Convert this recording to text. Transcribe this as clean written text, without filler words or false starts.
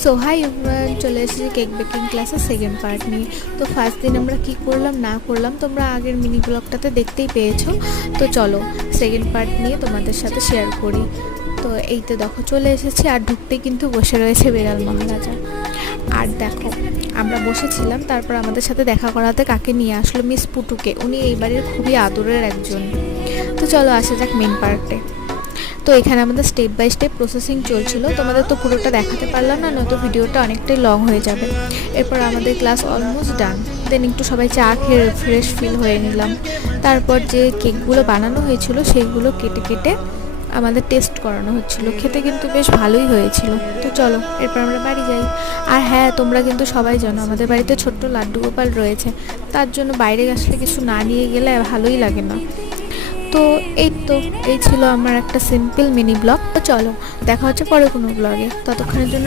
So hi everyone, চলে এসেছি cake baking ক্লাসের সেকেন্ড পার্ট নিয়ে। তো ফার্স্ট দিন আমরা কি করলাম না করলাম তোমরা আগের মিনি ব্লগটাতে দেখতেই পেয়েছো। তো চলো সেকেন্ড পার্ট নিয়ে তোমাদের সাথে শেয়ার করি। তো এই তো দেখো চলে এসেছি, আর ঢুকতে কিন্তু বসে রয়েছে বিড়াল মহারাজা। আর দেখো আমরা বসেছিলাম, তারপর আমাদের সাথে দেখা করাতে কাকে নিয়ে আসলো, মিস পুটুকে। উনি এই বাড়ির খুবই আদরের একজন। তো চলো আসা যাক মেন পার্টে। তো এখানে আমাদের স্টেপ বাই স্টেপ প্রসেসিং চলছিল, তোমাদের তো পুরোটা দেখাতে পারলাম না, নয়তো ভিডিওটা অনেকটাই লং হয়ে যাবে। এরপর আমাদের ক্লাস অলমোস্ট ডান। দেন একটু সবাই চা খেয়ে রিফ্রেশ ফিল হয়ে নিলাম। তারপর যে কেকগুলো বানানো হয়েছিল সেইগুলো কেটে কেটে আমাদের টেস্ট করানো হচ্ছিল। খেতে কিন্তু বেশ ভালোই হয়েছিল। তো চলো এরপর আমরা বাড়ি যাই। আর হ্যাঁ, তোমরা কিন্তু সবাই জানো আমাদের বাড়িতে ছোট্ট লাড্ডু গোপাল রয়েছে, তার জন্য বাইরে আসলে কিছু না নিয়ে গেলে ভালোই লাগে না। তো এই ছিল আমার একটা সিম্পল মিনি ব্লগ। তো চলো দেখা হচ্ছে পরে কোনো ব্লগে, ততক্ষণের জন্য